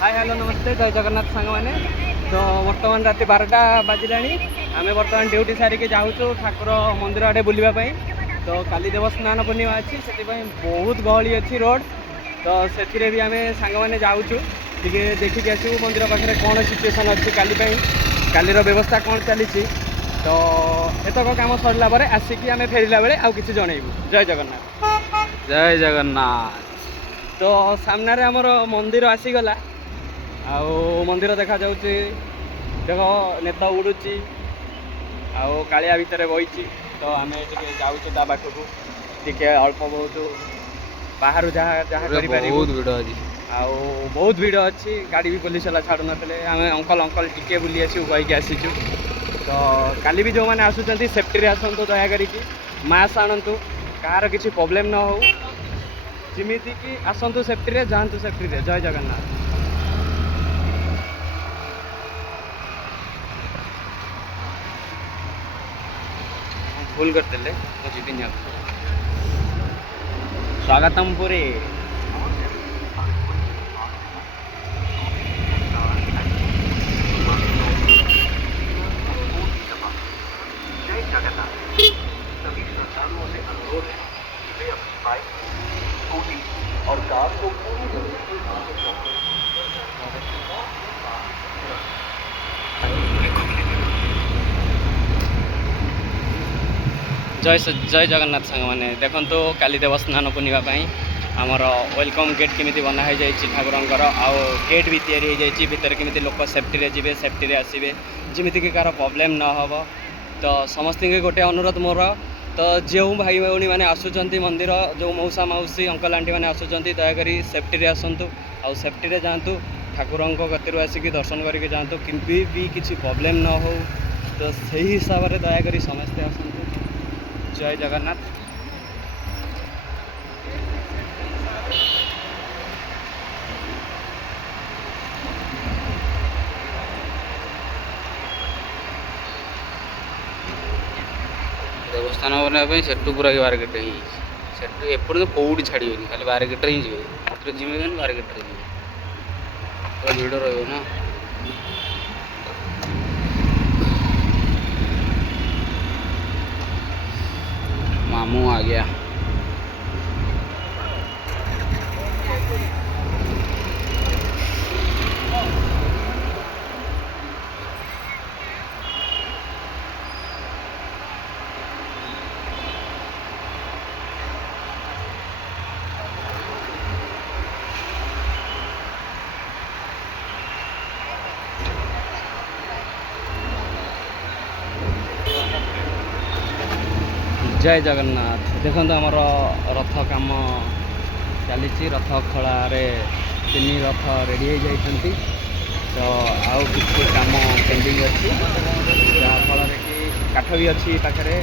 Hi hello नमस्ते जय जगन्नाथ सांग मैंने तो बर्तमान राति 12टा बाजिला आम बर्तमान ड्यूटी सारिक जाऊँ ठाकुर मंदिर आड़े बुलवाई। तो काली देवस्नान पूर्णिमा अच्छी से बहुत गहली अच्छी रोड। तो से भी आम सांग मैंने जाऊँ टे देखिक आसू मंदिर पाखे कौन सिचुएसन अच्छी काली व्यवस्था कौन चली। तो एतक कम सरला आसिक आम फेरला बेले आउ कि जनइबू। जय जगन्नाथ जय जगन्नाथ। तो सामने आमर मंदिर आसीगला आउ मंदिर देखा जाउची देख नेता उड़ुची आउ कालिया भितर बही। तो आम जाऊँ ता पाखक टे अल्प बहुत बाहर जहाँ जहाँ बहुत भिड़ आज आउ बहुत भिड़ अच्छी गाड़ी भी पुलिस वाला छाड़ू नथिले। आम अंकल अंकल टिके बुली आसू कहीकि आसीचु। तो काली भी जो मैंने आसुचंती सेफ्टी आसतु दया करिकी मास्क आणतु कार किसी प्रॉब्लम न हो जिमिति कि आसतु सेफ्टी रे जातु सेफ्टी रे। जय जगन्नाथ। भूल करते मुझे स्वागतम पुरी और कार को जय जगन्नाथ सांग मैंने देखो काली देवस्नान पूर्णिमा आमर वेलकम गेट केमी बनाई ठाकुर आउ गेट भी तैयारी भितर केमी लोक सेफ्टी जी सेफ्टी आसवे जमीक कार प्रॉब्लम न हो। तो समस्त गोटे अनुरोध मोर तो जो भाई भौणी मैंने आसुच्च मंदिर जो मौसा मौसी अंकल आंटी मैंने आसुच्च दयाक सेफ्टी आसतु आउ सेफ्टी जातु ठाकुर गति आसिक दर्शन करके जातु कि भी किसी प्रॉब्लम न हो। तो सही हिसाब से दयाक समस्ते आसतु। जय जगन्नाथ। देवस्थान बनाई से पूरा बारगेट ही एपट कौटी छाड़े खाली बारगेट ही जी जी बारगेट पूरा भिड़ रहा मामू आ गया। जय जगन्नाथ। देखो आमर रथ काम चली रथ खड़े 3 रथ रेडी हो जाती। तो आउ किसी काम पेंडिंग अच्छी जहाँफल कि काठ भी अच्छी पाखे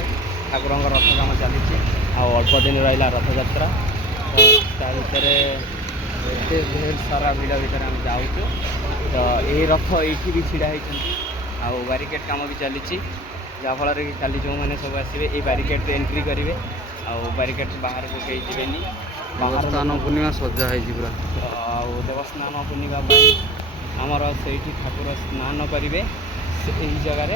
ठाकुर रथ काम चली अल्प दिन रहा रथ यात्रा। तो ता भर ढेर सारा भिड़ भितर आम जाऊँ। तो ये रथ ये भी छिड़ा आउ बारिकेड काम भी चली जहाँफल कि काली जो मैंने सब आसवे ये बारिकेड एंट्री करेंगे आउ बारिकेड बाहर को कहीं जीवेनी। देवस्थान पूर्णिमा सजा है पूरा आउ देवस्थान पूर्णिमा आमर से ठाकुर स्नान करेंगे जगार।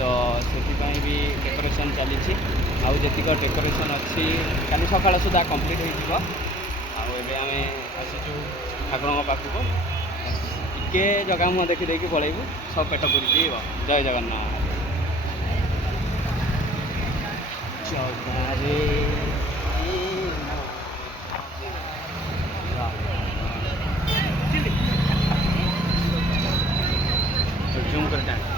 तो से भी डेकोरेशन चली आउ जीक डेकोरेशन अच्छी काली सका सुधा कंप्लीट हो आम आसीचु ठाकुर पाखक टे जगह मुँह देखी पलैबू सब पेट पूरी। जय जगन्नाथ। जगारे जूम करते हैं।